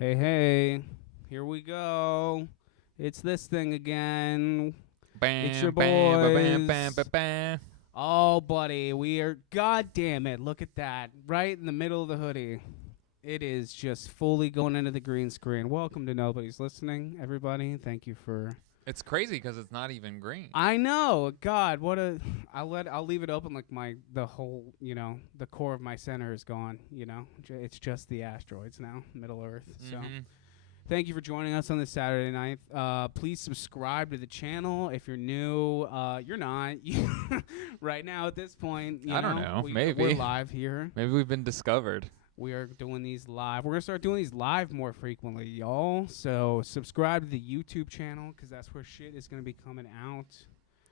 Hey, hey, here we go. It's this thing again. It's your Bam, bam, ba, bam, bam, ba, boys. bam. Oh, buddy, we are. God damn it! Look at that, right in the middle of the hoodie. It is just fully going into the green screen. Welcome to Nobody's Listening, everybody. Thank you for. It's crazy because it's not even green. I know. God, what a. I'll leave it open like the whole the core of my center is gone. It's just the asteroids now, Middle Earth. So. Thank you for joining us on this Saturday night. Please subscribe to the channel. If you're new, you're not. Right now at this point, I don't know. Maybe. we're live here. Maybe we've been discovered. We are doing these live. We're going to start doing these live more frequently, y'all. So subscribe to the YouTube channel because that's where shit is going to be coming out.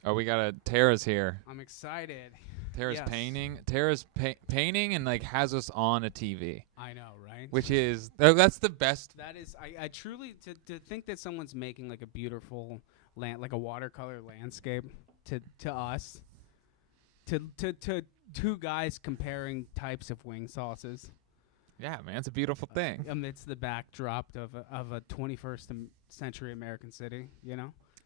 Oh, we got Tara's here. I'm excited. Tara's Yes. painting. Tara's painting and has us on a TV. I know, right? Which is that's the best. That is, I truly to think that someone's making like a beautiful like a watercolor landscape to us, to two guys comparing types of wing sauces. Yeah, man, it's a beautiful thing. Amidst the backdrop of a 21st century American city,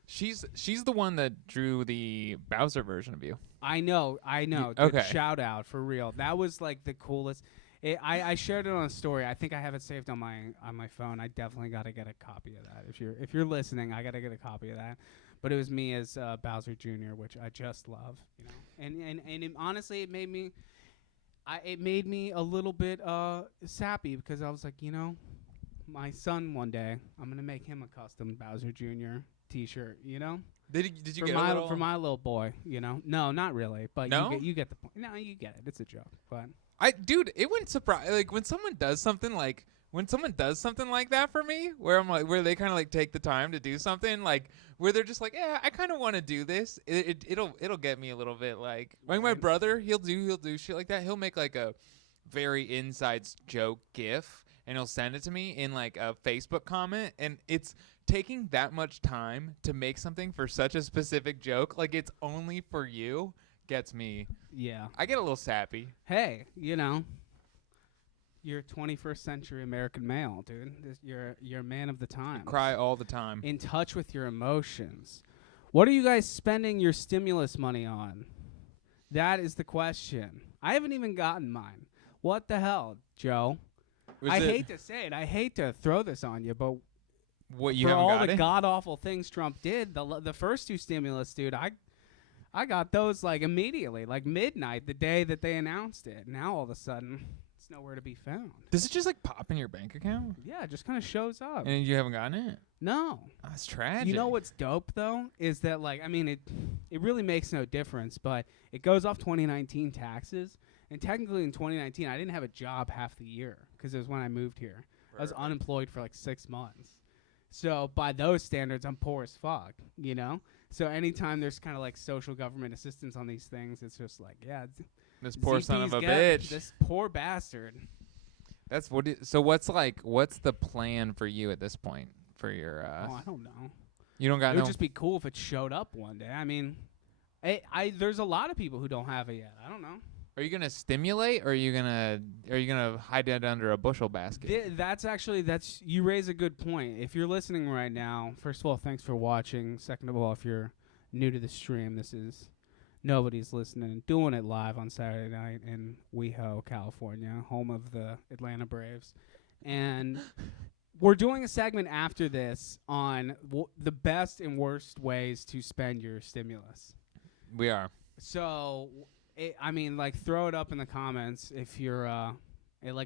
She's the one that drew the Bowser version of you. I know. Okay. Shout out for real. That was like the coolest. I shared it on a story. I think I have it saved on my phone. I definitely got to get a copy of that. If you're listening, I got to get a copy of that. But it was me as Bowser Jr., which I just love, And honestly, it made me a little bit sappy because I was like, my son one day, I'm gonna make him a custom Bowser Jr. T-shirt, Did you for get my a little? for my little boy, No, not really, but No? you get the point. No, you get it. It's a joke, but. Dude, it wouldn't surprise when someone does something like that for me, where I'm like, where they kind of take the time to do something where they're just like, yeah, I kind of want to do this. It'll get me a little bit like my brother, he'll do shit like that. He'll make a very inside joke GIF and he'll send it to me in a Facebook comment, and it's taking that much time to make something for such a specific joke, it's only for you. Gets me. Yeah. I get a little sappy. Hey, you're 21st century American male, dude. You're a man of the times. Cry all the time. In touch with your emotions. What are you guys spending your stimulus money on? That is the question. I haven't even gotten mine. What the hell, Joe? I hate to say it. I hate to throw this on you, but what you for haven't all got the it? god awful things Trump did, the first two stimulus, dude, I got those immediately, midnight, the day that they announced it. Now all of a sudden, it's nowhere to be found. Does it just pop in your bank account? Yeah, it just kind of shows up. And you haven't gotten it? No. That's tragic. You know what's dope though is that it really makes no difference, but it goes off 2019 taxes, and technically in 2019 I didn't have a job half the year because it was when I moved here. I was unemployed for 6 months. So by those standards, I'm poor as fuck, So anytime there's kind of social government assistance on these things, it's just this poor son of a ZP's bitch. This poor bastard. That's what. So what's the plan for you at this point for your? I don't know. You don't got It no. would just be cool if it showed up one day. I mean, there's a lot of people who don't have it yet. I don't know. Are you gonna stimulate, or are you gonna hide it under a bushel basket? That's you raise a good point. If you're listening right now, first of all, thanks for watching. Second of all, if you're new to the stream, this is Nobody's Listening, doing it live on Saturday night in WeHo, California, home of the Atlanta Braves, and we're doing a segment after this on the best and worst ways to spend your stimulus. We are. So. Throw it up in the comments if you're,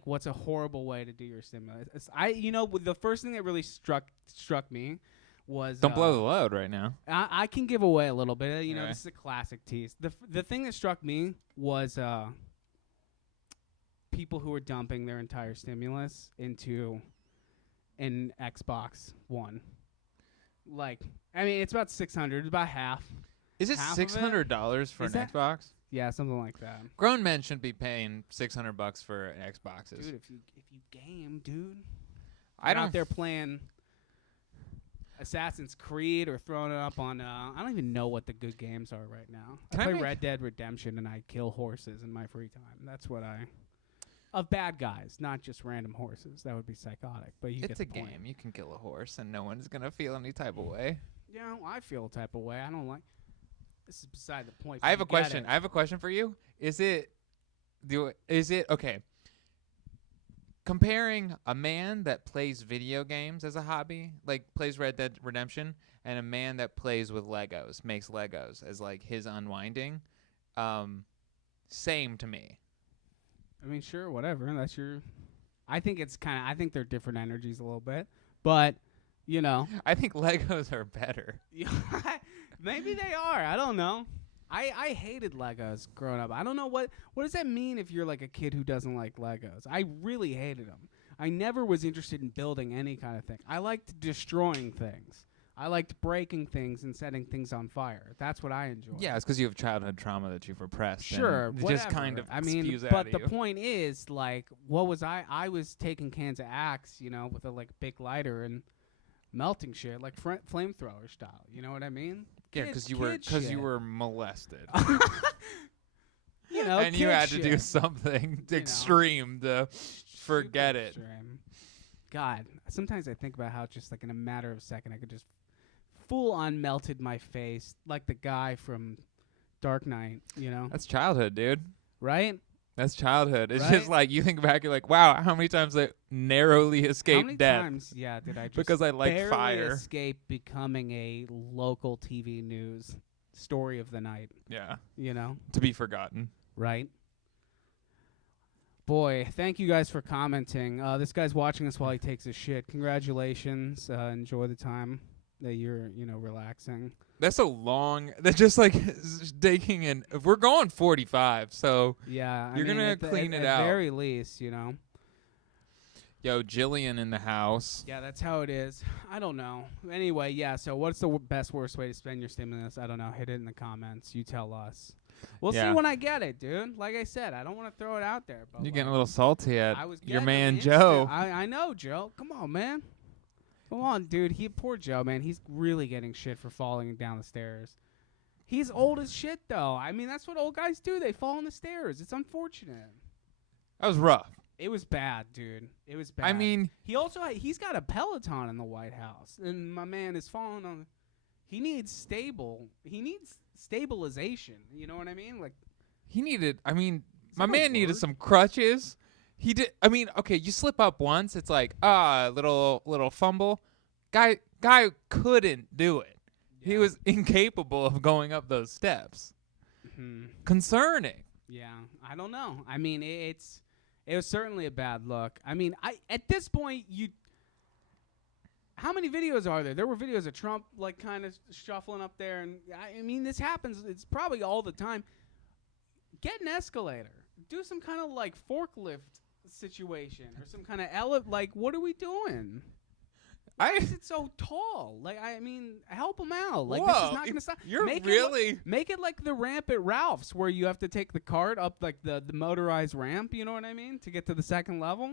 what's a horrible way to do your stimulus? The first thing that really struck me was Don't blow the load right now. I can give away a little bit. Okay. This is a classic tease. The thing that struck me was people who were dumping their entire stimulus into an Xbox One. It's about $600, it's about half. Is it Half of it? $600 for Is an that- Xbox? Yeah, something like that. Grown men shouldn't be paying $600 for Xboxes. Dude, if you game, dude, I you're don't. out there playing Assassin's Creed or throwing it up on. I don't even know what the good games are right now. Can I I play make- Red Dead Redemption and I kill horses in my free time. That's what I. of bad guys, not just random horses. That would be psychotic. But you It's get a the point. game. You can kill a horse, and no one's gonna feel any type of way. Yeah, I feel a type of way. I don't like. This is beside the point. I have but a you get question. it. I have a question for you. Is it okay? Comparing a man that plays video games as a hobby, like plays Red Dead Redemption, and a man that plays with Legos, makes Legos as like his unwinding, same to me. I mean, sure, whatever. That's your. I think it's kind of. I think they're different energies a little bit, but you know, I think Legos are better. maybe they are. I don't know. I hated Legos growing up. I don't know what does that mean if you're like a kid who doesn't like Legos. I really hated them. I never was interested in building any kind of thing. I liked destroying things. I liked breaking things and setting things on fire. That's what I enjoyed. Yeah, it's because you have childhood trauma that you've repressed. Sure, and it whatever. just kind of I mean, spews out but of the you. point is, like, what was I? I was taking cans of Axe, you know, with a like big lighter and melting shit, like flamethrower style. You know what I mean? Yeah, Kids- because you shit. were molested, You know, and you kid had to do shit. something know. extreme to forget Super it. extreme. God, sometimes I think about how just like in a matter of a second I could just full on melted my face like the guy from Dark Knight, you know? That's childhood, dude. Right? That's childhood. It's Right? just like you think back, you're like, wow, how many times I narrowly How escaped many death times, yeah, did I just because I like barely fire. escape becoming a local TV news story of the night, Yeah, you know? to be forgotten. Right? Boy, thank you guys for commenting. This guy's watching us while he takes his shit. Congratulations. Enjoy the time that you're, you know, relaxing. That's so long. That's just like taking in. If we're going 45, so Yeah, You're mean, gonna at the- clean at it out. very least, you know. yo, Jillian in the house. Yeah, that's how it is. I don't know. Anyway, yeah. So, what's the best, worst way to spend your stimulus? I don't know. Hit it in the comments. You tell us. We'll Yeah. see when I get it, dude. Like I said, I don't want to throw it out there. But You're like, getting a little salty at I was your getting man them Joe. instant. I know, Joe. Come on, man. Come on, dude. Poor Joe, man. He's really getting shit for falling down the stairs. He's old as shit, though. I mean, that's what old guys do. They fall on the stairs. It's unfortunate. That was rough. It was bad, dude. It was bad. I mean, He's got a Peloton in the White House, and my man is falling on. He needs stabilization. You know what I mean? Like, he needed. I mean, Is my that a man needed word? some crutches. He did. I mean, okay, you slip up once, it's like little fumble. Guy couldn't do it. He yeah. was incapable of going up those steps. Mhm. Concerning. Yeah, I don't know. I mean, it was certainly a bad look. I mean, at this point, how many videos are there? There were videos of Trump like kind of shuffling up there, and I mean, this happens. It's probably all the time. Get an escalator. Do some kind of like forklift situation or some kind of like, what are we doing? Why is it so tall? Like, I mean, help him out. Like, this is not gonna stop. You're Make it like the ramp at Ralph's, where you have to take the cart up like the motorized ramp. You know what I mean? To get to the second level.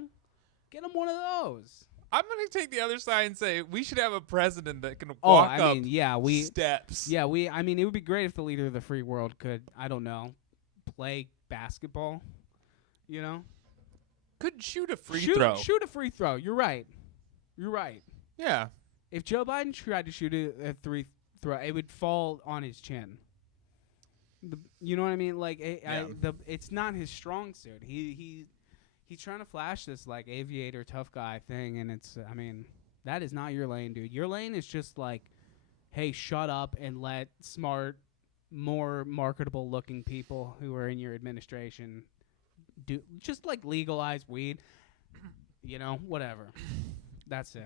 Get him one of those. I'm gonna take the other side and say we should have a president that can Oh, walk I up mean, yeah, steps. yeah, I mean, it would be great if the leader of the free world could, I don't know, play basketball. You know, Could shoot a free throw. Shoot a free throw. You're right. Yeah. If Joe Biden tried to shoot a free throw, it would fall on his chin. You know what I mean? Like, it's not his strong suit. He's trying to flash this like aviator tough guy thing, and it's, I mean, that is not your lane, dude. Your lane is just like, hey, shut up and let smart, more marketable looking people who are in your administration do, just like legalize weed. You know, whatever. That's it.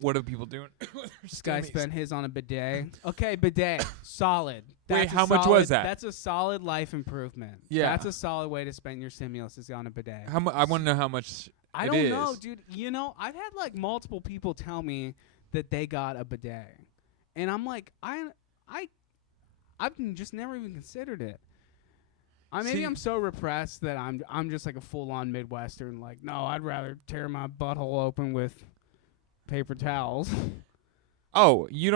What are people doing? This guy spent his on a bidet. Okay, bidet, solid. Wait, how much was that? That's a solid life improvement. Yeah. That's a solid way to spend your stimulus is on a bidet. I want to know how much I it don't is. know, dude. You know, I've had like multiple people tell me that they got a bidet, and I'm like, I've just never even considered it. Maybe See- I'm so repressed that I'm just like a full-on Midwestern. Like, no, I'd rather tear my butthole open with paper towels. Oh, you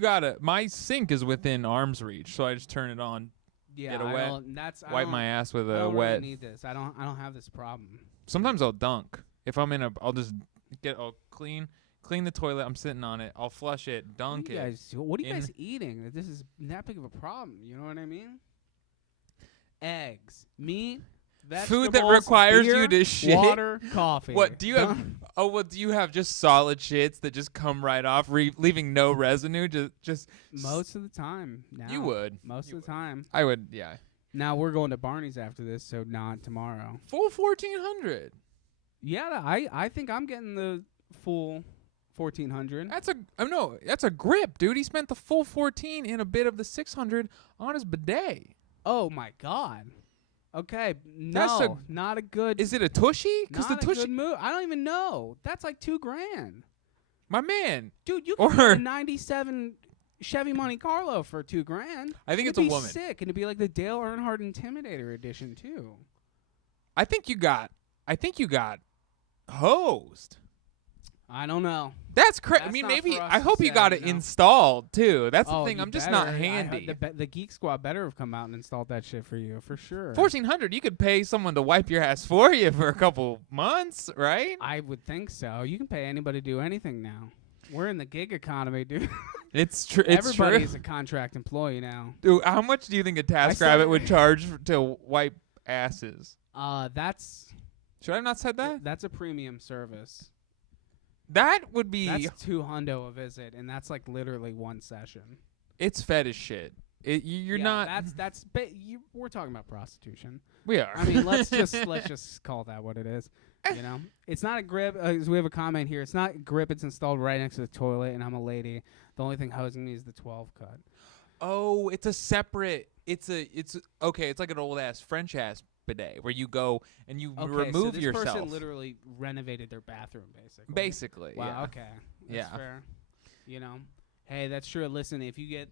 gotta. My sink is within arm's reach, so I just turn it on, Yeah, Get a I wet- don't, that's I wipe don't- my ass with I a don't wet really need this. I don't have this problem. Sometimes I'll dunk. If I'm in I'll just I'll clean the toilet. I'm sitting on it. I'll flush it, dunk it. What are you guys eating? That this is that big of a problem. You know what I mean? Eggs, meat, vegetables, food that requires beer, you to shit. water, coffee. What do you have? Oh, well, do you have just solid shits that just come right off, leaving no residue? Just most of the time. Now, you would. Most of the time. I would. Yeah. Now we're going to Barney's after this, so not tomorrow. Full 1,400. Yeah, I think I'm getting the full 1,400. That's a grip, dude. He spent the full 14 in a bit of the 600 on his bidet. Oh my God. Okay, no, not a good. Is it a tushy? Because the tushy good move. I don't even know. That's like $2,000. My man, dude, you can get a '97 Chevy Monte Carlo for $2,000. I think it's a woman. Sick, and it'd be like the Dale Earnhardt Intimidator edition too. I think you got hosed. I don't know. That's crazy. I mean, maybe I hope you got it installed too. That's the thing. I'm just not handy. The Geek Squad better have come out and installed that shit for you for sure. 1,400. You could pay someone to wipe your ass for you for a couple months, right? I would think so. You can pay anybody to do anything now. We're in the gig economy, dude. It's true. Everybody's a contract employee now. Dude, how much do you think a TaskRabbit would charge to wipe asses? That's. Should I have not said that? That's a premium service. That would be. That's $200 a visit, and that's like literally one session. It's fetish shit. You're not. We're talking about prostitution. We are. I mean, let's just call that what it is. You know, it's not a grip. We have a comment here. It's not a grip. It's installed right next to the toilet, and I'm a lady. The only thing hosing me is the 12 cut. Oh, it's a separate. It's okay. It's like an old ass French ass bidet where you go and you remove yourself. This person literally renovated their bathroom, basically. Wow. Yeah. Okay. That's fair. You know, hey, that's true. Listen, if you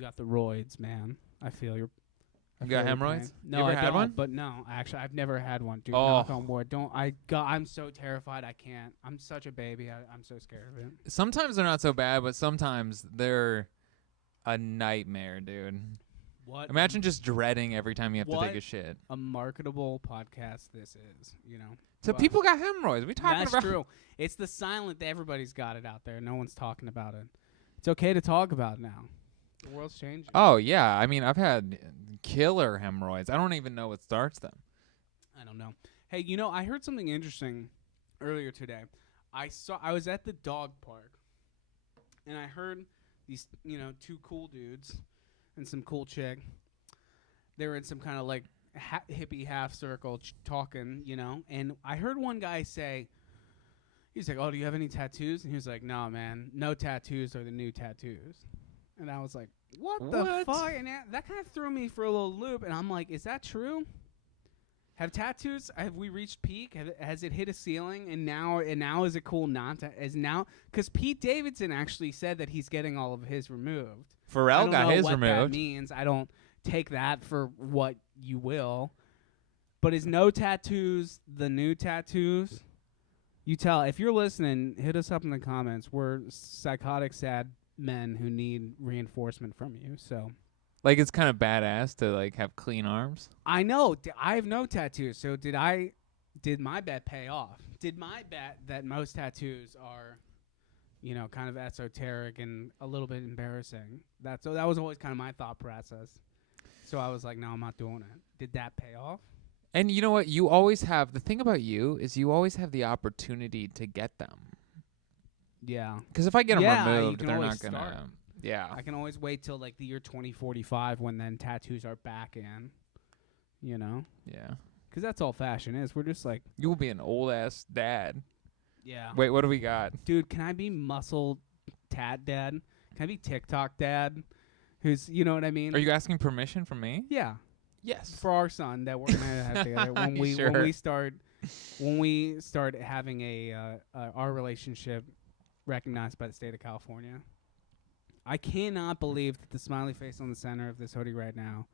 got the roids, man, I feel you're. You got hemorrhoids? No, you ever I had don't. one? But no, actually, I've never had one. Dude, knock on wood. I'm so terrified. I can't. I'm such a baby. I'm so scared of it. Sometimes they're not so bad, but sometimes they're a nightmare, dude. What? Imagine just dreading every time you have to take a shit. A marketable podcast this is, you know. So people got hemorrhoids. We talking about? That's true. It's the silent. Everybody's got it out there. No one's talking about it. It's okay to talk about it now. The world's changing. Oh yeah, I mean I've had killer hemorrhoids. I don't even know what starts them. I don't know. Hey, you know, I heard something interesting earlier today. I was at the dog park, and I heard these, you know, two cool dudes and some cool chick. They were in some kind of like hippie half circle talking, you know, and I heard one guy say, he's like, "Oh, do you have any tattoos?" And he was like, "No, man, no tattoos are the new tattoos." And I was like, what the fuck? And that kind of threw me for a little loop. And I'm like, is that true? Have we reached peak? Has it hit a ceiling? And now is it cool not to? Because Pete Davidson actually said that he's getting all of his removed. Pharrell got his removed. I don't know what that means. I don't take that for what you will. But is no tattoos the new tattoos? You tell. If you're listening, hit us up in the comments. We're psychotic, sad men who need reinforcement from you. So, like, it's kind of badass to like have clean arms. I know. I have no tattoos. So did my bet pay off? Did my bet that most tattoos are, you know, kind of esoteric and a little bit embarrassing? That was always kind of my thought process. So I was like, no, I'm not doing it. Did that pay off? And you know what? You always have the thing about you is you always have the opportunity to get them. Yeah. Because if I get them removed, they're not going to. Yeah. I can always wait till like the year 2045 when then tattoos are back in. You know? Yeah. Because that's all fashion is. We're just like. You will be an old ass dad. Yeah. Wait, what do we got? Dude, can I be muscle tat dad? Can I be TikTok dad? Who's, you know what I mean? Are you asking permission from me? Yeah. Yes. For our son that we're going to have together when we start having our relationship recognized by the state of California. I cannot believe that the smiley face on the center of this hoodie right now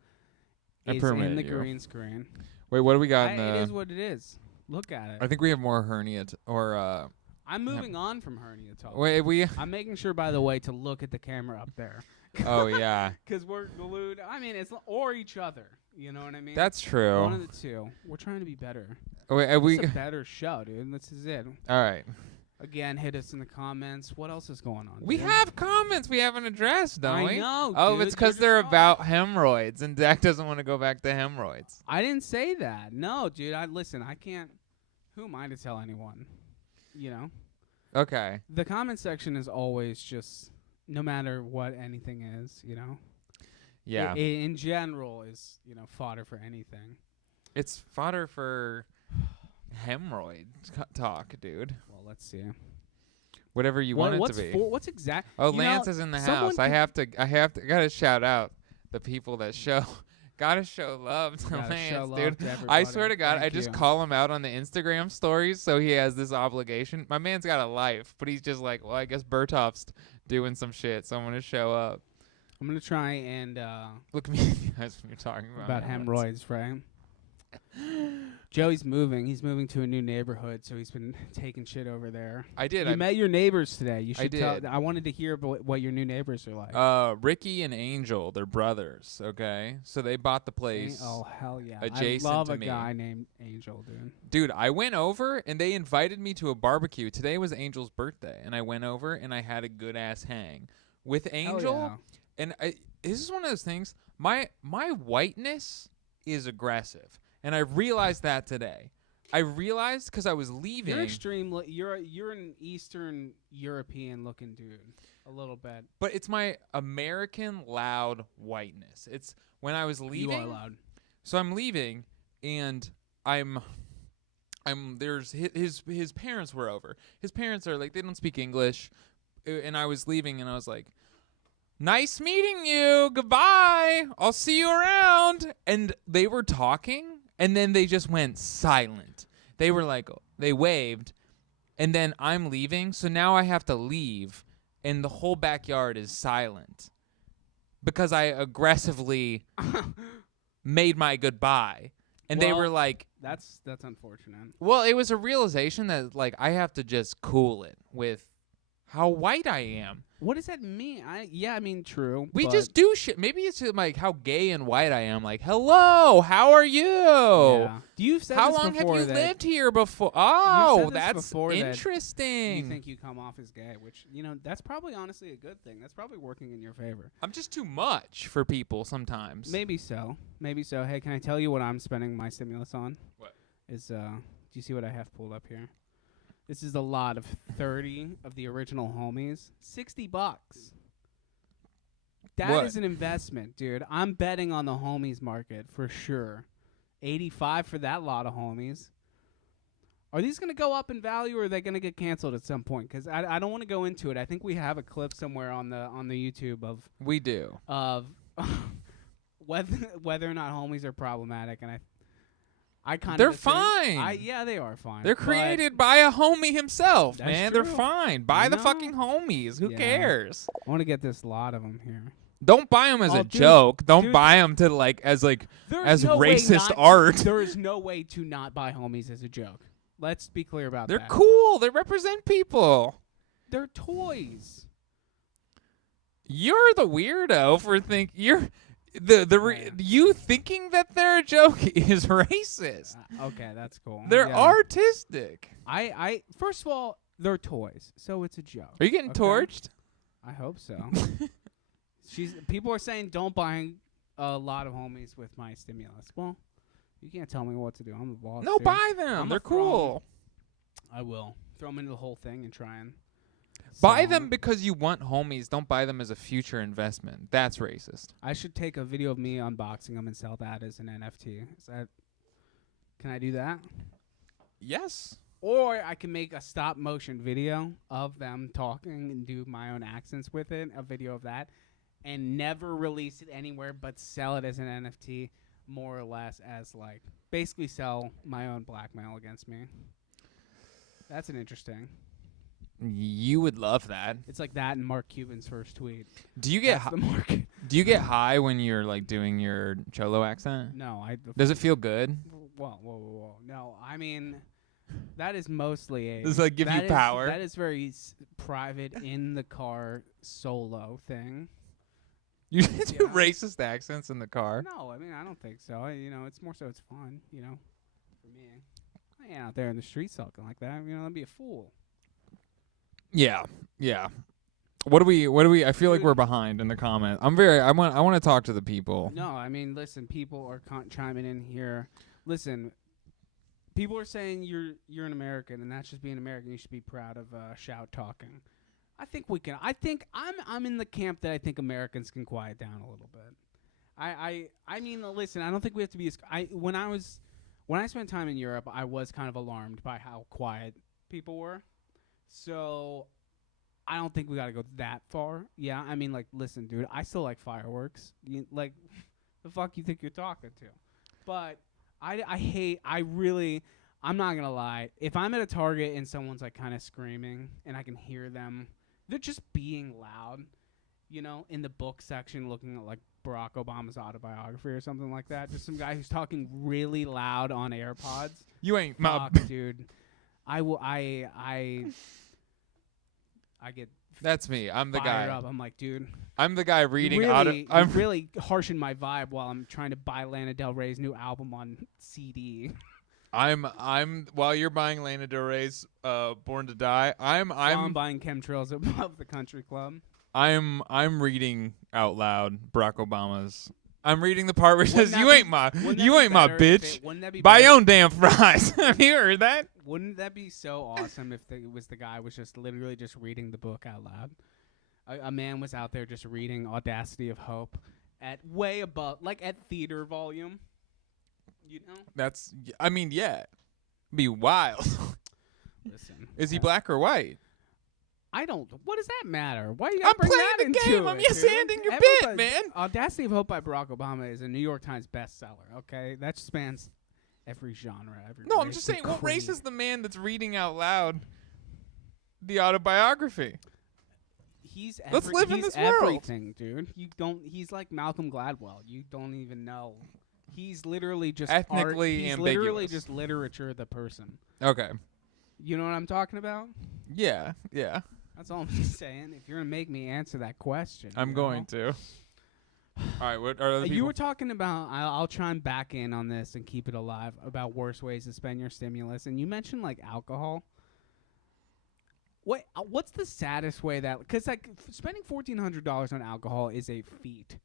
is in the green screen. Wait, what do we got? It is what it is. Look at it. I think we have more hernia I'm moving on from hernia talk. Wait, I'm making sure, by the way, to look at the camera up there. Oh yeah. Because we're glued. I mean, or each other. You know what I mean? That's true. One of the two. We're trying to be better. We It's a better show, dude. This is it. all right. Again, hit us in the comments. What else is going on? We dude? have comments we haven't addressed, don't I we? know. Oh, dude. it's because You're they're just about hemorrhoids, and Dak doesn't want to go back to hemorrhoids. I didn't say that. No, dude. Listen. I can't. Who am I to tell anyone? You know. Okay. The comment section is always just, no matter what anything is, you know. Yeah. In general, is fodder for anything. It's fodder for hemorrhoid talk, dude. Well, let's see. Whatever you want it to be. What's exact? Oh, Lance is in the house. I gotta shout out the people that show. Gotta show love to Lance, dude. I swear to God, I just call him out on the Instagram stories, so he has this obligation. My man's got a life, but he's just like, well, I guess Bertoff's doing some shit, so I'm gonna show up. I'm gonna try and look at me in the eyes when you're talking about hemorrhoids, right? Joey's moving. He's moving to a new neighborhood, so he's been taking shit over there. I did. You met your neighbors today. You should I did. I wanted to hear what your new neighbors are like. Ricky and Angel, they're brothers. Okay, so they bought the place. Oh hell yeah! Adjacent I love to a me. guy named Angel, dude. Dude, I went over and they invited me to a barbecue. Today was Angel's birthday, and I went over and I had a good ass hang with Angel. Hell yeah. And this is one of those things. My whiteness is aggressive, and I realized that today. I realized because I was leaving. You're extreme. You're an Eastern European looking dude, a little bit. But it's my American loud whiteness. It's when I was leaving. You are loud. So I'm leaving, and there's his parents were over. His parents are like, they don't speak English, and I was leaving, and I was like, nice meeting you. Goodbye. I'll see you around. And they were talking, and then they just went silent. They were like, they waved, and then I'm leaving, so now I have to leave, and the whole backyard is silent because I aggressively made my goodbye. And they were like, that's unfortunate. Well, it was a realization that like I have to just cool it with how white I am. What does that mean? I mean, true. We just do shit. Maybe it's like how gay and white I am. Like, hello, how are you? Yeah. You've said how this long have before you that lived here before? Oh, said this that's before that interesting. you think you come off as gay, which that's probably honestly a good thing. That's probably working in your favor. I'm just too much for people sometimes. Maybe so. Hey, can I tell you what I'm spending my stimulus on? What? Do you see what I have pulled up here? This is a lot of 30 of the original homies. $60. That is an investment, dude. I'm betting on the homies market for sure. 85 for that lot of homies. Are these going to go up in value, or are they going to get canceled at some point? Because I don't want to go into it. I think we have a clip somewhere on the YouTube of we do of whether or not homies are problematic, and I kind of they're fine. Yeah, they are fine. They're created by a homie himself, That's man. true. They're fine. Buy the fucking homies. Who cares? I want to get this lot of them here. Don't buy them as a dude, joke. Don't dude. buy them to like as No racist art. There is no way to not buy homies as a joke. Let's be clear about They're that. cool. They represent people. They're toys. You're the weirdo for you thinking that they're a joke is racist. Okay, that's cool. They're artistic. I first of all, they're toys, so it's a joke. Are you getting torched? I hope so. People are saying don't buy a lot of homies with my stimulus. Well, you can't tell me what to do. I'm the boss. No, dude. buy them. They're cool. I will throw them into the whole thing and try and buy them because you want homies. Don't buy them as a future investment. That's racist. I should take a video of me unboxing them and sell that as an NFT. Can I do that? Yes. Or I can make a stop motion video of them talking and do my own accents with it, a video of that, and never release it anywhere but sell it as an NFT, more or less as like basically sell My Own Blackmail against me. That's an interesting. You would love that. It's like that and Mark Cuban's first tweet. Do you get Do you get high when you're like doing your Cholo accent? No, Does it feel good? Whoa. No, I mean, that is mostly Does it like give you power? That is very private in the car solo thing. You do You know? racist accents in the car. No, I mean I don't think so. It's more so it's fun. For me, I ain't out there in the street sulking like that. I'd be a fool. Yeah, yeah. What do we? I feel like Dude. we're behind in the comment. I want to talk to the people. No, I mean listen, people are chiming in here. Listen, people are saying you're an American, and that's just being American. You should be proud of shout talking. I think we can. I think I'm in the camp that I think Americans can quiet down a little bit. I mean, listen. I don't think we have to be. When I spent time in Europe, I was kind of alarmed by how quiet people were. So I don't think we got to go that far. Yeah, I mean, like, listen, dude. I still like fireworks. Like, the fuck you think you're talking to? But I'm not gonna lie. If I'm at a Target and someone's like kind of screaming and I can hear them, they're just being loud, in the book section looking at like Barack Obama's autobiography or something like that. Just some guy who's talking really loud on AirPods. You ain't Fuck, dude. I get That's me. I'm the fired guy. up. I'm like, dude. I'm the guy reading I'm really harshing my vibe while I'm trying to buy Lana Del Rey's new album on CD. I'm while you're buying Lana Del Rey's Born to Die, I'm buying chemtrails above the country club. I'm reading out loud Barack Obama's. I'm reading the part where it says, "You ain't my bitch. Buy your own damn fries." Have you heard that? Wouldn't that be so awesome if the guy was just literally just reading the book out loud? A man was out there just reading Audacity of Hope at way above, like at theater volume. That's. I mean, yeah, be wild. Listen, is he black or white? I don't. What does that matter? Why you gotta bring playing that the into game. it, I'm just dude? handing your bit, man. Audacity of Hope by Barack Obama is a New York Times bestseller. Okay, that spans every genre. No, I'm just saying, what race is the man that's reading out loud the autobiography? Let's live in this world. Everything, dude. You don't. He's like Malcolm Gladwell. You don't even know. He's literally just ethnically He's ambiguous. literally just literature. The person. Okay. You know what I'm talking about? Yeah. Yeah. That's all I'm just saying. If you're gonna make me answer that question, I'm going to. All right. What are other people? You were talking about. I'll try and back in on this and keep it alive about worse ways to spend your stimulus. And you mentioned like alcohol. What's the saddest way that? Because like spending $1,400 on alcohol is a feat.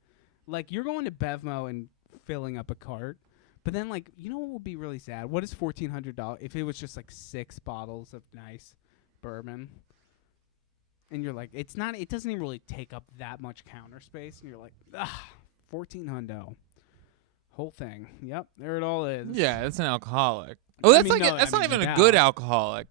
Like you're going to Bevmo and filling up a cart, but then like what would be really sad? What is $1,400 if it was just like 6 bottles of nice bourbon? And you're like, it doesn't even really take up that much counter space. And you're like, 1,400. Whole thing. Yep, there it all is. Yeah, that's an alcoholic. Oh, that's not even a good alcoholic.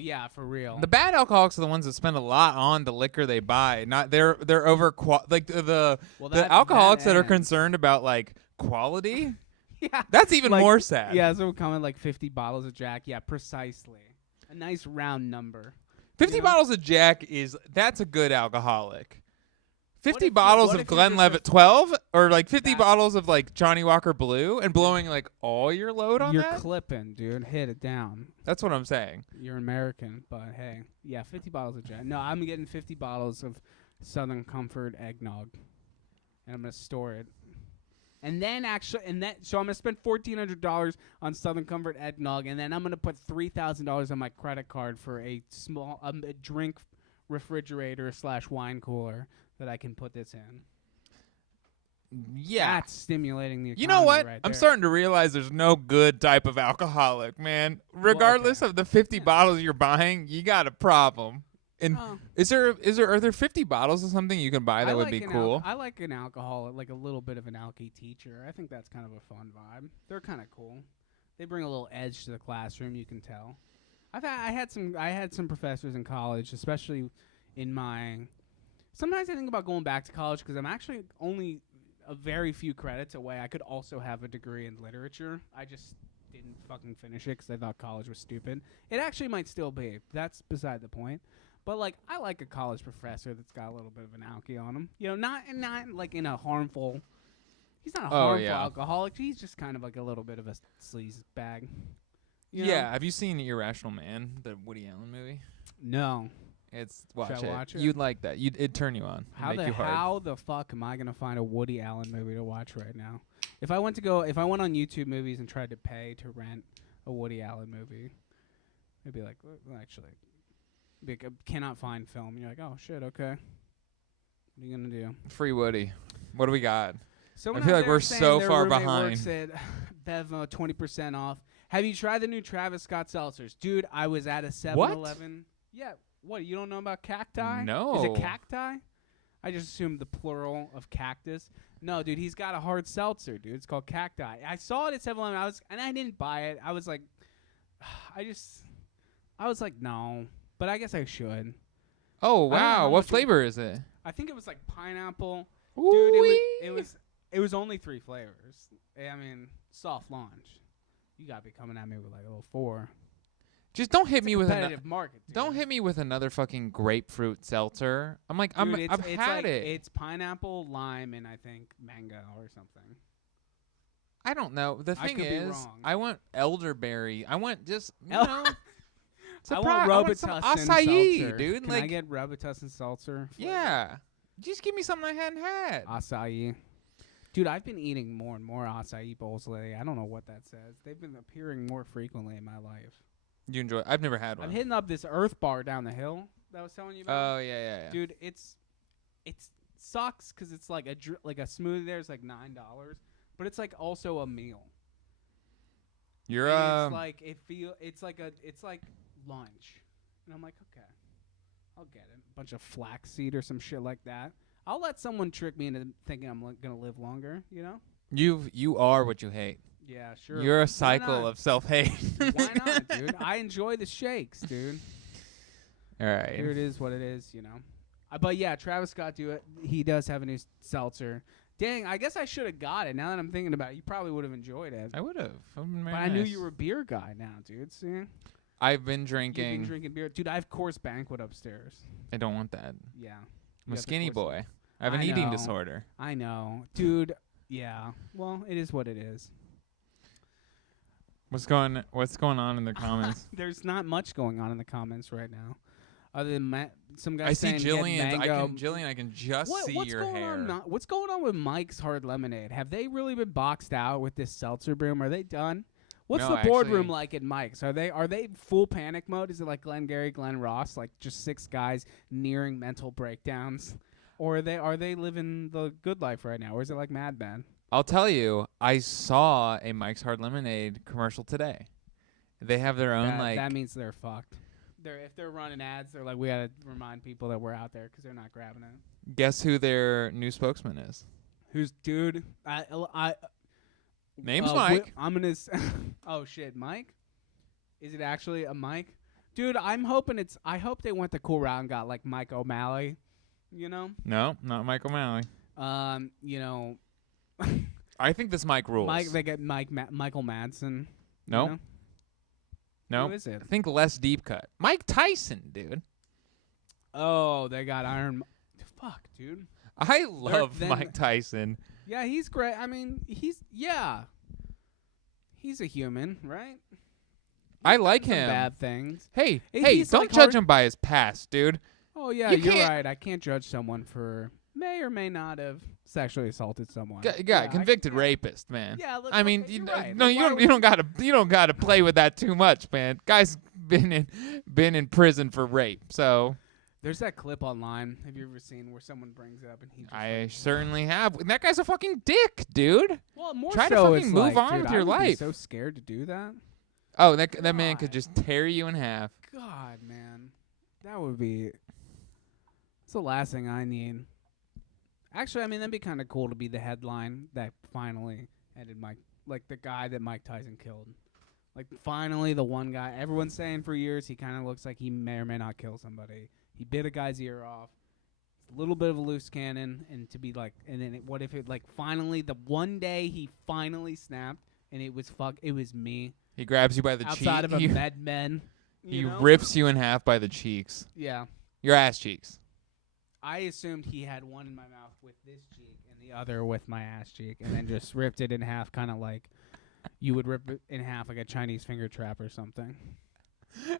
Yeah, for real. The bad alcoholics are the ones that spend a lot on the liquor they buy. Not they're over the alcoholics that are concerned about like quality. Yeah, that's even more sad. Yeah, so we're coming like 50 bottles of Jack. Yeah, precisely. A nice round number. 50 bottles of Jack that's a good alcoholic. 50 bottles of Glenlivet 12 or like 50 bottles of like Johnny Walker Blue and blowing like all your load on that? You're clipping, dude. Hit it down. That's what I'm saying. You're American, but hey. Yeah, 50 bottles of Jack. No, I'm getting 50 bottles of Southern Comfort eggnog. And I'm going to store it. So I'm going to spend $1,400 on Southern Comfort eggnog, and then I'm going to put $3,000 on my credit card for a small a drink refrigerator / wine cooler that I can put this in. Yeah. That's stimulating the economy. You know what? Right I'm there. starting to realize there's no good type of alcoholic, man. Regardless of the 50 bottles you're buying, you got a problem. And are there 50 bottles of something you can buy that would be cool? I like an alcoholic, like a little bit of an alky teacher. I think that's kind of a fun vibe. They're kind of cool. They bring a little edge to the classroom, you can tell. I had some professors in college, especially in my. Sometimes I think about going back to college because I'm actually only a very few credits away. I could also have a degree in literature. I just didn't fucking finish it because I thought college was stupid. It actually might still be. That's beside the point. But like, I like a college professor that's got a little bit of an alky on him. Not like in a harmful. He's not a harmful alcoholic. He's just kind of like a little bit of a sleaze bag. Yeah. Have you seen Irrational Man, the Woody Allen movie? No. Watch Should I it. watch it? You'd like that. It'd turn you on. It'd make you hard. How the fuck am I gonna find a Woody Allen movie to watch right now? If I went on YouTube Movies and tried to pay to rent a Woody Allen movie, it'd be like, well, actually, cannot find film. And you're like, oh shit, okay. What are you gonna do? Free Woody. What do we got? Someone I feel out like there we're saying so their far roommate behind. works at Bev 20% off. Have you tried the new Travis Scott seltzers? Dude, I was at a 7-Eleven. Yeah, what? You don't know about cacti? No. Is it cacti? I just assumed the plural of cactus. No, dude, he's got a hard seltzer, dude. It's called cacti. I saw it at 7-Eleven. And I didn't buy it. I was like, no. But I guess I should. Oh, wow. What flavor is it? I think it was like pineapple. Ooh-wee. Dude, it was only 3 flavors. I mean, soft launch. You gotta be coming at me with like a little 4. Just don't hit me with competitive market. Dude. Don't hit me with another fucking grapefruit seltzer. I'm like, dude, I've had it. It's pineapple, lime, and I think mango or something. I don't know. The thing is, I want elderberry. I want just I want Robitussin acai, seltzer. dude. Can I get Robitussin seltzer? Yeah. Just give me something I hadn't had. Acai. Dude, I've been eating more and more acai bowls lately. I don't know what that says. They've been appearing more frequently in my life. You enjoy it? I've never had one. I'm hitting up this Earth bar down the hill that I was telling you about. Oh, yeah. Dude, it sucks because it's like a smoothie there's like $9, but it's like also a meal. You're it's like it's like lunch. And I'm like, okay, I'll get it. A bunch of flaxseed or some shit like that. I'll let someone trick me into thinking I'm gonna live longer, you know? You are what you hate. Yeah, sure. You're a cycle of self-hate. Why not, dude? I enjoy the shakes, dude. All right. Here it is what it is, you know? But yeah, Travis Scott he does have a new seltzer. Dang, I guess I should have got it. Now that I'm thinking about it, you probably would have enjoyed it. I would have. But I knew you were a beer guy now, dude. See? I've been drinking. You've been drinking beer. Dude, I have Coors Banquet upstairs. I don't want that. Yeah. I'm a skinny boy. I have an eating disorder. I know. Dude, yeah. Well, it is what it is. What's going on in the comments? There's not much going on in the comments right now. Other than some guy I see saying Jillian. mango. I can just see your hair. What's going on with Mike's Hard Lemonade? Have they really been boxed out with this seltzer boom? Are they done? What's the boardroom like at Mike's? Are they full panic mode? Is it like Glengarry, Glen Ross, like just 6 guys nearing mental breakdowns? Or are they living the good life right now? Or is it like Mad Men? I'll tell you, I saw a Mike's Hard Lemonade commercial today. They have their own that means they're fucked. If they're running ads, they're like, we gotta remind people that we're out there because they're not grabbing it. Guess who their new spokesman is? Who's dude? Name's Mike. I'm gonna. Oh shit, Mike. Is it actually a Mike? Dude, I hope they went the cool route and got like Mike O'Malley. You know? No, not Mike O'Malley. You know. I think this Mike rules. They get Michael Madsen. No. You know? No. Who is it? I think less deep cut. Mike Tyson, dude. Oh, they got Iron. Fuck, dude. I love Mike Tyson. Yeah, he's great. I mean, he's a human, right? I like him. Bad things. Hey, don't judge him by his past, dude. Oh yeah, you're right. I can't judge someone for may or may not have sexually assaulted someone. Convicted rapist, man. Yeah, I mean, right. you don't gotta play with that too much, man. Guy's been in prison for rape, so. There's that clip online. Have you ever seen where someone brings it up and he? I certainly have. And that guy's a fucking dick, dude. Well, more try so to fucking move on with your life. I would be so scared to do that. Oh, that man could just tear you in half. God, man, that would be. It's the last thing I need. Actually, I mean, that'd be kind of cool to be the headline that finally ended the guy that Mike Tyson killed. Like, finally, the one guy. Everyone's saying for years he kind of looks like he may or may not kill somebody. He bit a guy's ear off. A little bit of a loose cannon, and to be like, and then what if it finally the one day he finally snapped, and it was me. He grabs you by the cheek. Outside of a med men. He rips you in half by the cheeks. Yeah. Your ass cheeks. I assumed he had one in my mouth with this cheek and the other with my ass cheek, and then just ripped it in half, kind of like you would rip it in half like a Chinese finger trap or something.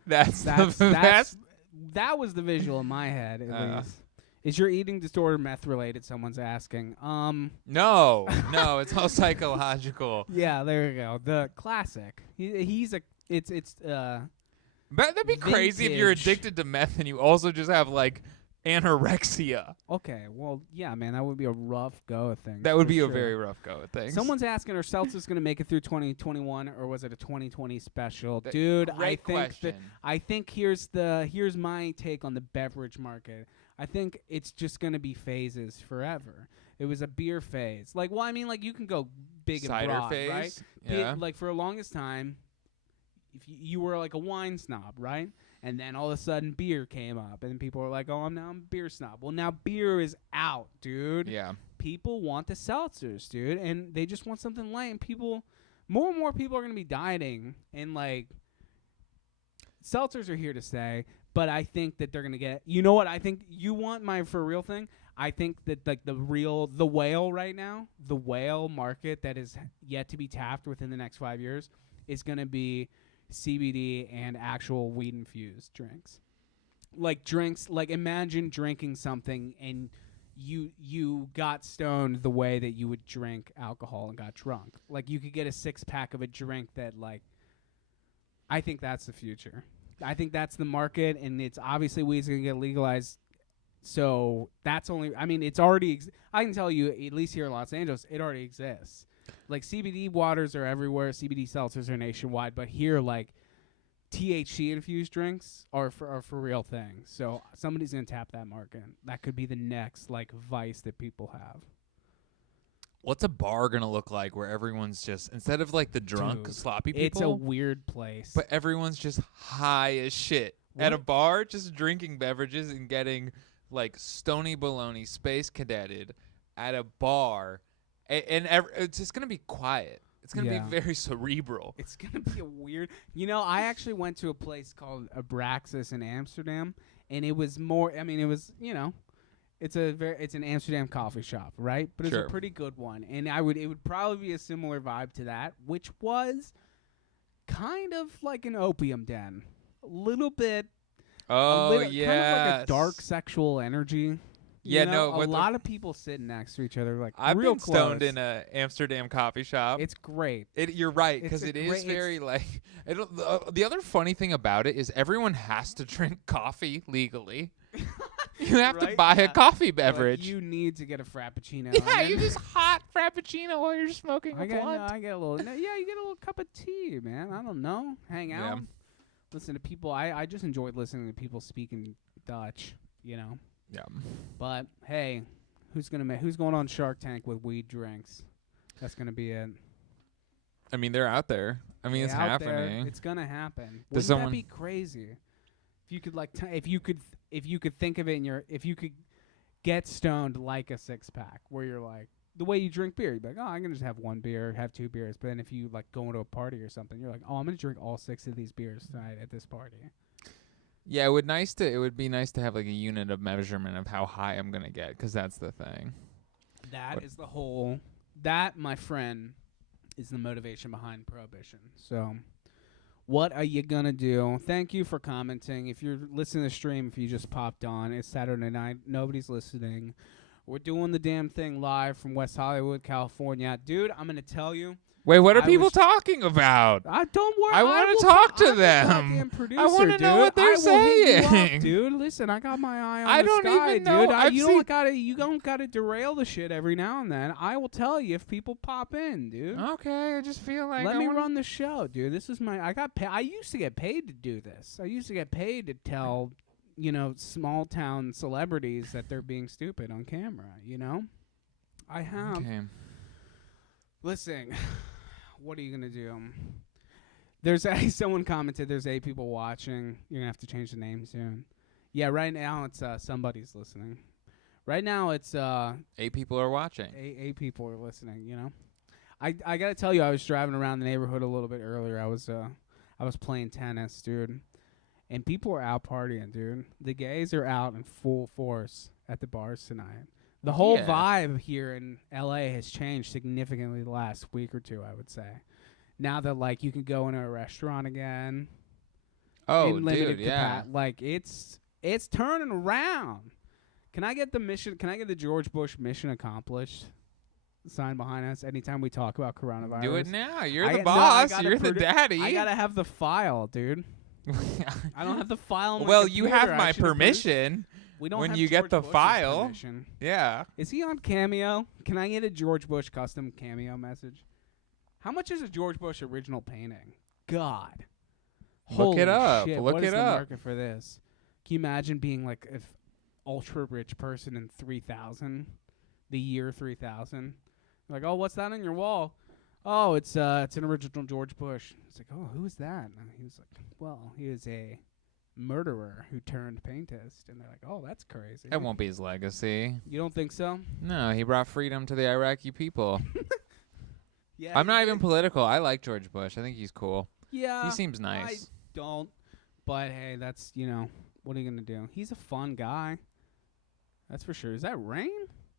That's that was the visual in my head at least. Is your eating disorder meth related? Someone's asking. No, it's all psychological. Yeah, there you go. The classic. He's a. It's. But that'd be crazy if you're addicted to meth and you also just have like anorexia. Okay, well, yeah, man, that would be a rough go of things. That would be a very rough go of things. Someone's asking, are seltzers going to make it through 2021, or was it a 2020 special? Dude, I think here's my take on the beverage market. I think it's just going to be phases forever. It was a beer phase. Like, well, I mean, like, you can go big and cider broad, phase, right? Yeah. Like, for the longest time, if you were like a wine snob, right? And then all of a sudden beer came up, and people were like, I'm a beer snob. Well, now beer is out, dude. Yeah. People want the seltzers, dude, and they just want something light. And more and more people are going to be dieting, and, like, seltzers are here to stay. But I think that they're going to get, you know what? I think you want my for real thing. I think that, like, the whale right now, the whale market that is yet to be tapped within the next 5 years is going to be CBD and actual weed infused drinks. Like drinks, like imagine drinking something and you got stoned the way that you would drink alcohol and got drunk. Like you could get a 6-pack of a drink that, like, I think that's the future. I think that's the market, and it's obviously weed's going to get legalized. So that's only, I mean, it's already, I can tell you, at least here in Los Angeles, it already exists. Like, CBD waters are everywhere. CBD seltzers are nationwide. But here, like, THC-infused drinks are for real things. So somebody's going to tap that market. That could be the next, like, vice that people have. What's a bar going to look like where everyone's just, instead of, like, the drunk, sloppy people? It's a weird place. But everyone's just high as shit. At a bar, just drinking beverages and getting, like, stony baloney space cadetted at a bar. And it's just going to be quiet. It's going to be very cerebral. It's going to be a weird... You know, I actually went to a place called Abraxas in Amsterdam, and it was more... I mean, it was, you know... It's an Amsterdam coffee shop, right? But it's a pretty good one. And it would probably be a similar vibe to that, which was kind of like an opium den. A little bit... Oh, yeah. Kind of like a dark sexual energy. Yeah, you know, no. A lot of people sitting next to each other, like, I've real been close. stoned in a Amsterdam coffee shop. It's great. You're right, because it is very, like... the other funny thing about it is everyone has to drink coffee legally. You have to buy a coffee beverage. Like, you need to get a frappuccino. Yeah, you just hot frappuccino while you're smoking a blunt. I get a little... you get a little cup of tea, man. I don't know. Hang out. Listen to people. I just enjoyed listening to people speaking Dutch, you know? Yeah. But, hey, who's going on Shark Tank with weed drinks? That's going to be it. I mean, they're out there. I mean, it's happening. It's going to happen. Wouldn't that be crazy? If you could, like, if you could think of it if you could get stoned like a 6-pack, where you're like, the way you drink beer, you'd be like, I'm going to just have one beer, have 2 beers. But then if you, like, go into a party or something, you're like, I'm going to drink all 6 of these beers tonight at this party. Yeah, it would be nice to have, like, a unit of measurement of how high I'm gonna get, because that's the thing. That, my friend, is the motivation behind Prohibition. So, what are you gonna do? Thank you for commenting. If you're listening to the stream, if you just popped on, it's Saturday night. Nobody's listening. We're doing the damn thing live from West Hollywood, California. Dude, I'm gonna tell you. Wait, what are people talking about? Don't worry. I want to talk to them. Producer, I want to know what they're saying. Dude, listen, I got my eye on I the don't sky, even know. dude. You don't gotta derail the shit every now and then. I will tell you if people pop in, dude. Okay, I just feel like let me run the show, dude. This is I used to get paid to do this. I used to get paid to tell, you know, small town celebrities that they're being stupid on camera, you know? I have. Okay. Listen. What are you gonna do? Someone commented. There's 8 people watching. You're gonna have to change the name soon. Yeah, right now it's somebody's listening. Right now it's 8 people are watching. 8 people are listening. You know, I gotta tell you, I was driving around the neighborhood a little bit earlier. I was playing tennis, dude, and people are out partying, dude. The gays are out in full force at the bars tonight. The whole vibe here in LA has changed significantly the last week or two, I would say. Now that, like, you can go into a restaurant again. Oh, dude, yeah. Like, it's It's turning around. Can I get the mission? Can I get the George Bush mission accomplished sign behind us anytime we talk about coronavirus? Do it now. You're the No, boss. You're the daddy. I gotta have the file, dude. I don't have the file. On my Well, computer. you have I my should've permission. We don't when have you George get the Bush's file. permission. Yeah. Is he on Cameo? Can I get a George Bush custom Cameo message? How much is a George Bush original painting? God. Look it up. Shit, Look what is it the up. market for this? Can you imagine being like an ultra rich person in 3000, the year 3000? Like, oh, what's that on your wall? Oh, it's an original George Bush. It's like, oh, who's that? And he was like, well, he was a murderer who turned paintist. And they're like, oh, that's crazy. That won't be his legacy. You don't think so? No, he brought freedom to the Iraqi people. Yeah. I'm not even political. I like George Bush. I think he's cool. Yeah. He seems I nice. don't. But hey, that's, what are you going to do? He's a fun guy. That's for sure. Is that rain?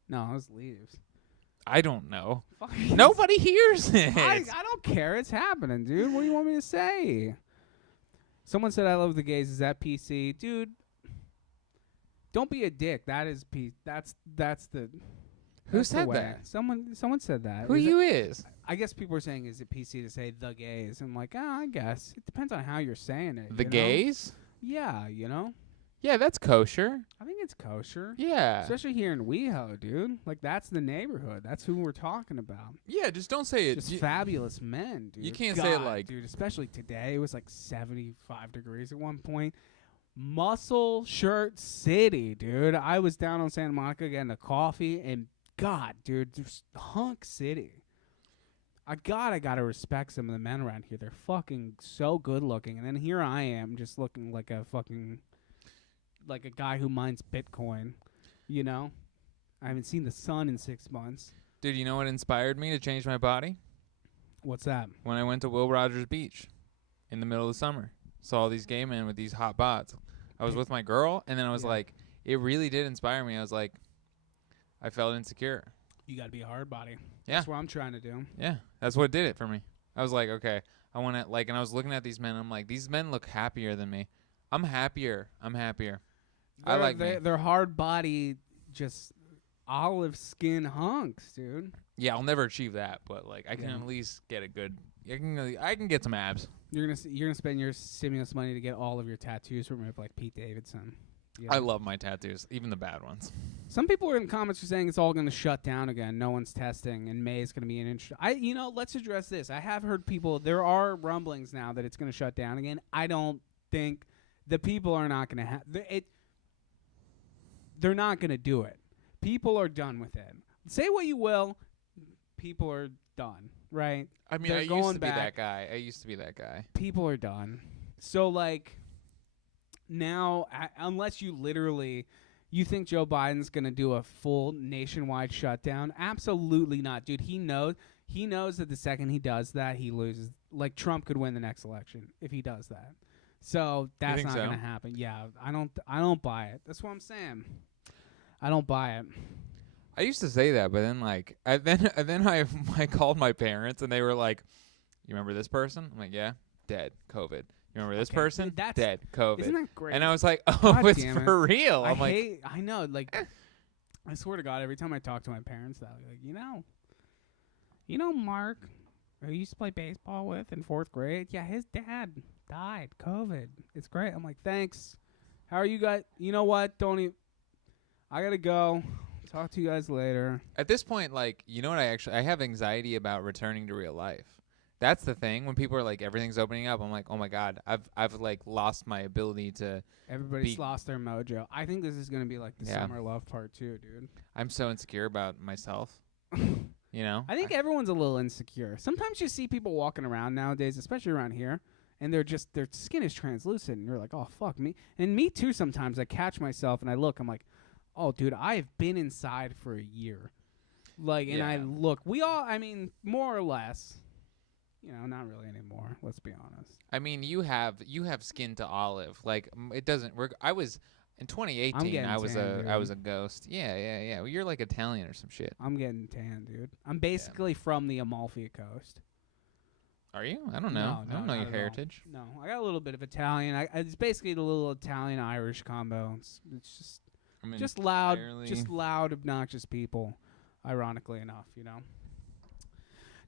No, those leaves. I don't know. Fuck. Nobody hears it. I don't care. It's happening, dude. What do you want me to say? Someone said I love the gays. Is that PC? Dude, don't be a dick. That is that's the Who that's the said way. that? Someone said that. Who is? I guess people are saying, is it PC to say the gays? I'm like, I guess. It depends on how you're saying it. The you know? gays? Yeah, Yeah, that's kosher. I think it's kosher. Yeah. Especially here in WeHo, dude. Like, that's the neighborhood. That's who we're talking about. Yeah, just don't say it. Just fabulous men, dude. You can't God, say it like... Dude, especially today. It was like 75 degrees at one point. Muscle Shirt City, dude. I was down on Santa Monica getting a coffee, and God, dude, there's Hunk City. I gotta respect some of the men around here. They're fucking so good looking. And then here I am just looking like a fucking... like a guy who mines Bitcoin, I haven't seen the sun in 6 months. Dude, you know what inspired me to change my body? What's that? When I went to Will Rogers Beach in the middle of the summer. Saw all these gay men with these hot bods. I was with my girl, and then I was like, it really did inspire me. I was like, I felt insecure. You gotta be a hard body. Yeah. That's what I'm trying to do. Yeah, that's what did it for me. I was like, okay, I want to, and I was looking at these men, and I'm like, these men look happier than me. I'm happier. I like they're hard body, just olive skin hunks, dude. Yeah, I'll never achieve that, but I can at least get a good. I can get some abs. You're gonna spend your stimulus money to get all of your tattoos removed, like Pete Davidson. Yeah. I love my tattoos, even the bad ones. Some people in the comments are saying it's all gonna shut down again. No one's testing, and May is gonna be an interesting. Let's address this. I have heard people. There are rumblings now that it's gonna shut down again. I don't think the people are not gonna have it. They're not going to do it. People are done with it. Say what you will. People are done, right? I mean, They're I used going to back. be that guy. People are done. So, now, unless you think Joe Biden's going to do a full nationwide shutdown, absolutely not. Dude, he knows that the second he does that, he loses. Like, Trump could win the next election if he does that. So that's not going to happen. Yeah, I don't buy it. That's what I'm saying. I don't buy it. I used to say that, but then I called my parents and they were like, "You remember this person?" I'm like, "Yeah, dead, COVID." You remember this person? Dude, dead, COVID. Isn't that great? And I was like, "Oh, God it's damn it. for real." I know. I swear to God, every time I talk to my parents, they're like, Mark, who you used to play baseball with in 4th grade? Yeah, his dad died, COVID. It's great. I'm like, thanks. How are you guys? You know what? I gotta go. Talk to you guys later. At this point, you know what? I have anxiety about returning to real life. That's the thing. When people are like, everything's opening up, I'm like, oh my God, I've lost my ability to. Everybody's lost their mojo. I think this is gonna be like the summer love part 2, dude. I'm so insecure about myself. I think everyone's a little insecure. Sometimes you see people walking around nowadays, especially around here, and their skin is translucent, and you're like, oh fuck me. And me too. Sometimes I catch myself and I look. I'm like, oh dude, I have been inside for a year. And I look. We all. I mean, more or less. Not really anymore. Let's be honest. I mean, you have skin to olive. It doesn't work. I was in 2018. I was a ghost. Yeah. Well, you're like Italian or some shit. I'm getting tan, dude. I'm basically from the Amalfi Coast. Are you? I don't know. No, I don't know not your at all. heritage. No, I got a little bit of Italian. It's basically the little Italian-Irish combo. It's just I mean, just loud, entirely- just loud, obnoxious people. Ironically enough, you know.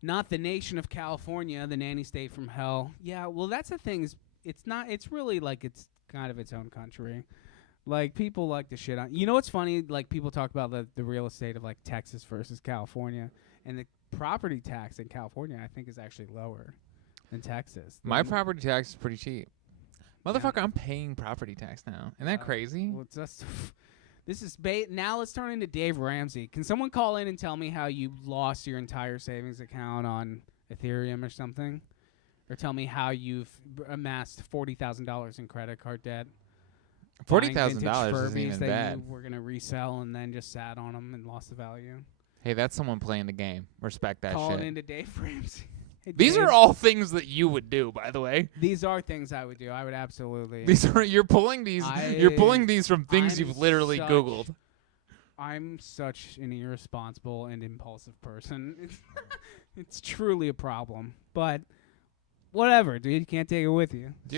Not the nation of California, the nanny state from hell. Yeah, well, that's the thing. It's not. It's really like it's kind of its own country. Like people like to shit on. You know what's funny? Like people talk about the real estate of like Texas versus California, and the property tax in California I think is actually lower than Texas. My property tax is pretty cheap. Motherfucker, I'm paying property tax now. Isn't that crazy? Well, it's just this is now. Let's turn into Dave Ramsey. Can someone call in and tell me how you lost your entire savings account on Ethereum or something, or tell me how you've amassed $40,000 in credit card debt? $40,000 isn't even that bad. you were gonna resell and then just sat on them and lost the value. Hey, that's someone playing the game. Respect that Calling shit. into Dave Ramsey. Hey, These Dave, are all things that you would do, by the way. These are things I would do. I would absolutely. You're pulling these from things I'm you've literally such- Googled. I'm such an irresponsible and impulsive person. It's truly a problem. But whatever, dude. You can't take it with you. Do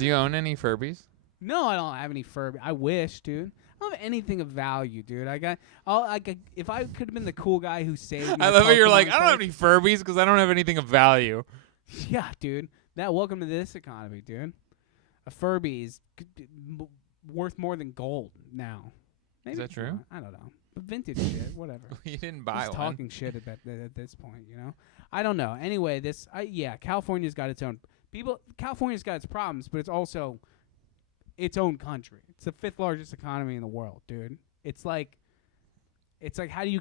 you own any Furbies? No, I don't have any Furby. I wish, dude. I don't have anything of value, dude. If I could have been the cool guy who saved. I love how you're like, I don't have any Furbies because I don't have anything of value. Yeah, dude. Welcome to this economy, dude. A Furby is worth more than gold now. Maybe Is that it's true? not. I don't know. But vintage shit, whatever. You didn't buy Just one. talking shit at this point, you know. I don't know. Anyway, California's got its own people. California's got its problems, but it's also its own country. It's the 5th largest economy in the world, dude. It's like how do you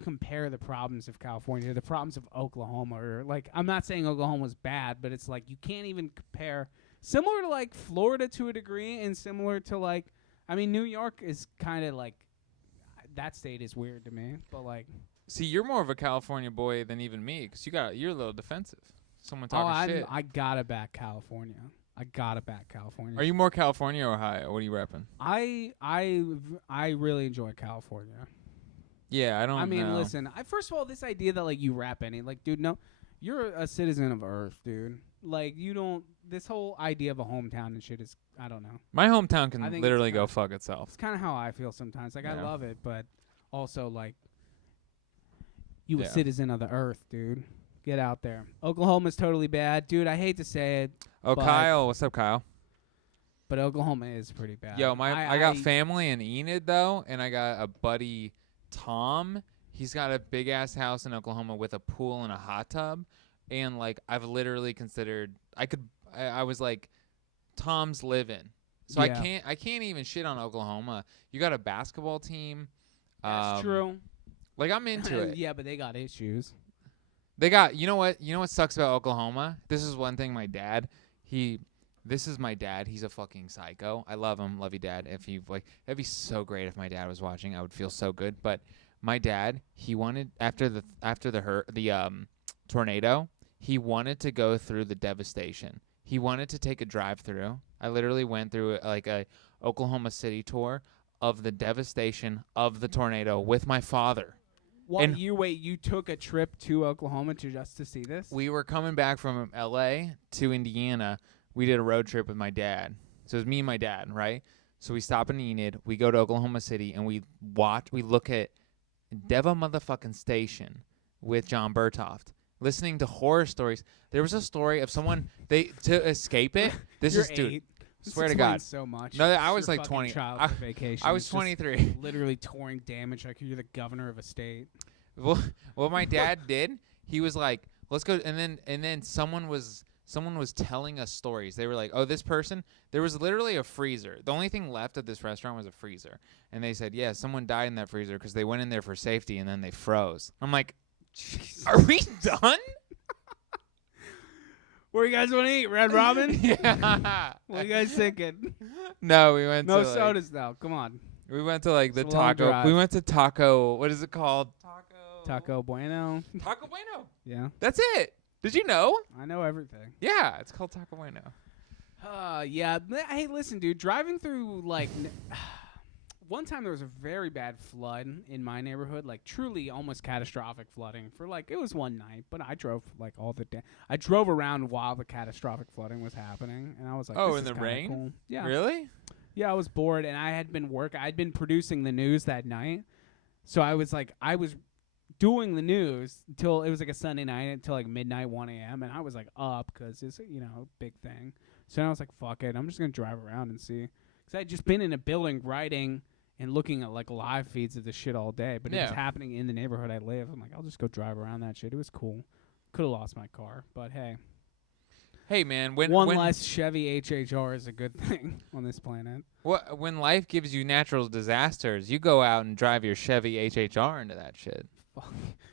compare the problems of California to the problems of Oklahoma? Or like, I'm not saying Oklahoma's bad, but it's like you can't even compare. Similar to like Florida to a degree, and similar to like, I mean, New York is kind of like, that state is weird to me, but like. See, you're more of a California boy than even me because you're a little defensive. Someone talking shit. I gotta back California. Are you more California or Ohio? What are you repping? I really enjoy California. Yeah, I don't know. I mean, listen. First of all, this idea that like you rap any, like, dude, no, you're a citizen of Earth, dude. Like, you don't. This whole idea of a hometown and shit is, I don't know. My hometown can I think literally it's go fuck itself. It's kind of how I feel sometimes. Like, I Yeah. love it, but also like, you a Yeah. citizen of the Earth, dude. Get out there. Oklahoma's totally bad, dude. I hate to say it, Oh, but- Kyle, what's up, Kyle? but Oklahoma is pretty bad. Yo, I got family in Enid though, and I got a buddy, Tom. He's got a big ass house in Oklahoma with a pool and a hot tub, and like I've literally considered I was like, Tom's living, so Yeah. I can't even shit on Oklahoma. You got a basketball team. That's true. Like I'm into it. Yeah, but they got issues. They got, you know what sucks about Oklahoma? This is one thing this is my dad. He's a fucking psycho. I love him. Love you, Dad. If you like, that'd be so great if my dad was watching. I would feel so good. But my dad, he wanted after the tornado, he wanted to go through the devastation. He wanted to take a drive through. I literally went through like a Oklahoma City tour of the devastation of the tornado with my father. What, you took a trip to Oklahoma just to see this? We were coming back from L.A. to Indiana. We did a road trip with my dad. So it was me and my dad, right? So we stop in Enid. We go to Oklahoma City, and we look at Deva motherfucking Station with John Bertoft, listening to horror stories. There was a story of someone, to escape it. This You're is, dude, 8. swear to This God. explains so much. No, I It's was your like fucking 20. childhood vacation. I was It's just 23. literally touring damage like you're the governor of a state. Well, what my dad did, he was like, let's go. And then someone was telling us stories. They were like, oh, this person, there was literally a freezer. The only thing left of this restaurant was a freezer. And they said, yeah, someone died in that freezer because they went in there for safety and then they froze. I'm like, are we done? Where you guys want to eat? Red Robin? Yeah. What are you guys thinking? No, we went No to sodas now. Come on. we went to like the It's a long taco. drive. We went to taco. What is it called? Taco Bueno. Taco Bueno. Yeah, That's it. Did you know? I know everything. Yeah, it's called Taco Bueno. Yeah. Hey, listen, dude. Driving through like, one time there was a very bad flood in my neighborhood, like truly almost catastrophic flooding for like, it was one night, but I drove like all the day. I drove around while the catastrophic flooding was happening, and I was like, Oh, this in is the kinda rain? cool. Yeah. Really? Yeah, I was bored, and I had producing the news that night. So I was doing the news until it was like a Sunday night until like midnight, 1 a.m. And I was like up because it's, you know, a big thing. So I was like, fuck it. I'm just going to drive around and see. Because I had just been in a building writing and looking at like live feeds of this shit all day. But it was happening in the neighborhood I live. I'm like, I'll just go drive around that shit. It was cool. Could have lost my car. But hey. Hey, man. One less Chevy HHR is a good thing on this planet. When life gives you natural disasters, you go out and drive your Chevy HHR into that shit.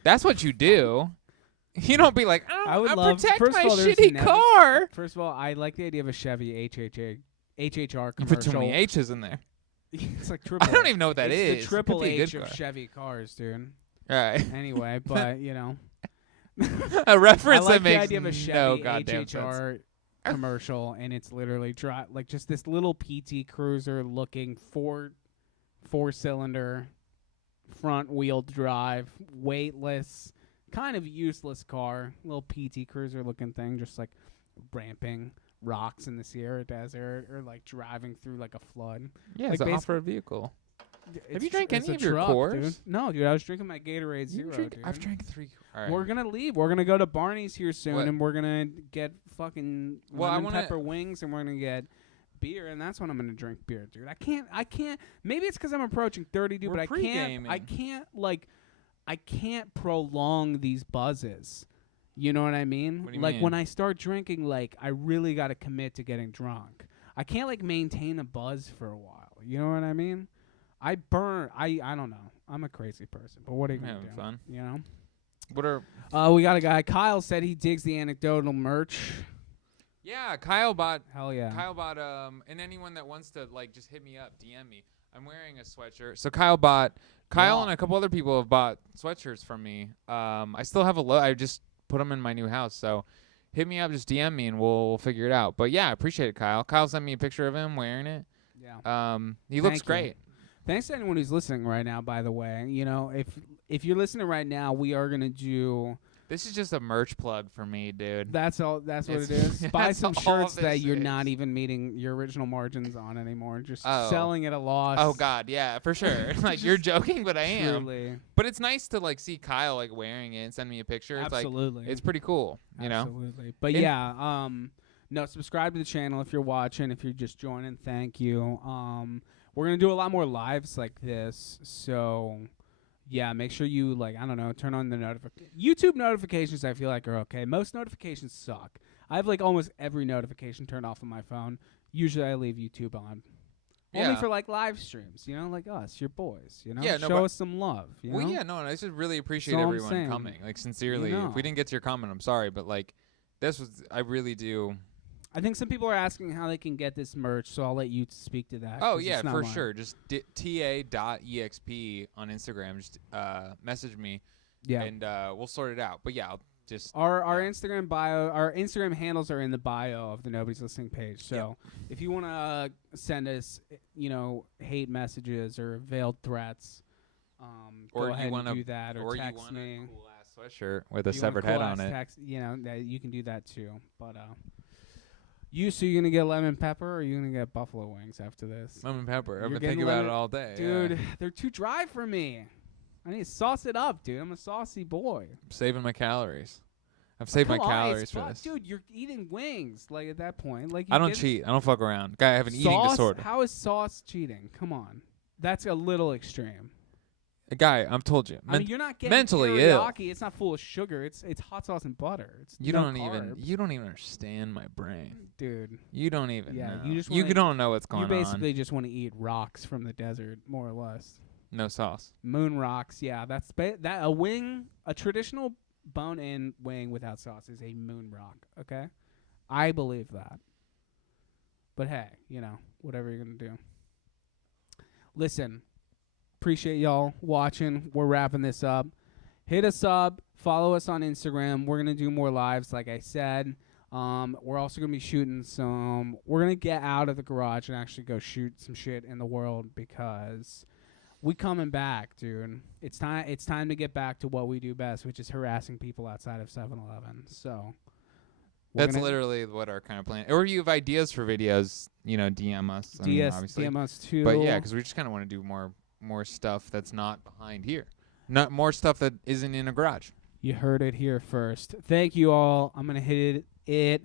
That's what you do. You don't be like, I protect my shitty car. First of all, I like the idea of a Chevy HHR You commercial. put too many H's in there. It's like triple. I don't even know what that is. It's the triple H of car. Chevy cars, dude. All right. Anyway, but you know, a reference I like that makes the idea of a Chevy no goddamn HHR commercial, and it's literally like just this little PT Cruiser looking four-cylinder front wheel drive, weightless, kind of useless car, little PT Cruiser looking thing, just like ramping rocks in the Sierra Desert or like driving through like a flood. Yeah, like it's an off-road vehicle. Have you drank it's any a of your truck, Coors? Dude. No, dude, I was drinking my Gatorade Zero, dude. I've drank 3. All right. We're gonna leave. We're gonna go to Barney's here soon, What? and we're gonna get fucking lemon pepper wings, and we're gonna get beer, and that's when I'm gonna drink beer, dude. I can't. Maybe it's because I'm approaching 30, dude, but I can't prolong these buzzes. You know what I mean? What do you like mean? when I start drinking, like I really got to commit to getting drunk. I can't like maintain a buzz for a while. You know what I mean? I don't know. I'm a crazy person, but what are you gonna do? Fun. You know? What are? We got a guy. Kyle said he digs the anecdotal merch. Yeah, Kyle bought. Hell yeah. Kyle bought. And anyone that wants to like just hit me up, DM me. I'm wearing a sweatshirt. So Kyle and a couple other people have bought sweatshirts from me. I still have I just put them in my new house. So hit me up, just DM me, and we'll figure it out. But yeah, I appreciate it, Kyle. Kyle sent me a picture of him wearing it. Yeah. He looks great. Thanks to anyone who's listening right now, by the way. You know, if you're listening right now, we are going to do... This is just a merch plug for me, dude. That's what it is. Buy some shirts that you're not even meeting your original margins on anymore. Just selling at a loss. Oh, God, yeah, for sure. Like, you're joking, but I am. Truly. But it's nice to, like, see Kyle, like, wearing it and send me a picture. Absolutely. It's pretty cool, you know? Absolutely. But, no, subscribe to the channel if you're watching. If you're just joining, thank you. We're going to do a lot more lives like this, so... Yeah, make sure you, like, I don't know, turn on the YouTube notifications, I feel like, are okay. Most notifications suck. I have, like, almost every notification turned off on my phone. Usually I leave YouTube on. Yeah. Only for, like, live streams, you know, like us, your boys, you know? Yeah, show us some love, you know? Yeah, I just really appreciate everyone coming. Like, sincerely. You know. If we didn't get to your comment, I'm sorry, but, like, I really do... I think some people are asking how they can get this merch, so I'll let you speak to that. Oh, yeah, for sure. Just ta.exp on Instagram. Just message me, and we'll sort it out. But, yeah, I'll just... Our Instagram bio, our Instagram handles are in the bio of the Nobody's Listening page. So if you want to send us, you know, hate messages or veiled threats, go ahead and do that. Or text me. You want a cool-ass sweatshirt with a severed head on it. Text, you know, you can do that, too. But... So you're going to get lemon pepper or are you going to get buffalo wings after this? Lemon pepper. I've been thinking about it all day. Dude, they're too dry for me. I need to sauce it up, dude. I'm a saucy boy. I'm saving my calories. I've saved my calories for this. Dude, you're eating wings, like, at that point. Like, I don't cheat. I don't fuck around. Guy, I have an eating disorder. How is sauce cheating? Come on. That's a little extreme. Guy, I've told you. I mean, you're not getting mentally teriyaki. ill. It's not full of sugar. It's hot sauce and butter. It's you don't even understand my brain, dude. You don't even know. You don't know what's going on. You basically just want to eat rocks from the desert, more or less. No sauce. Moon rocks. Yeah, that's a wing. A traditional bone-in wing without sauce is a moon rock. Okay, I believe that. But hey, you know, whatever you're gonna do. Listen. Appreciate y'all watching. We're wrapping this up. Hit us up. Follow us on Instagram. We're going to do more lives, like I said. We're also gonna be shooting some. We're gonna get out of the garage and actually go shoot some shit in the world because we coming back, dude. It's time. It's time to get back to what we do best, which is harassing people outside of 7-Eleven. So That's literally what our kind of plan. Or you have ideas for videos, DM us. Obviously. DM us too. But yeah, because we just kind of want to do more stuff that's not behind here, not more stuff that isn't in a garage. You heard it here first. Thank you all. I'm gonna hit it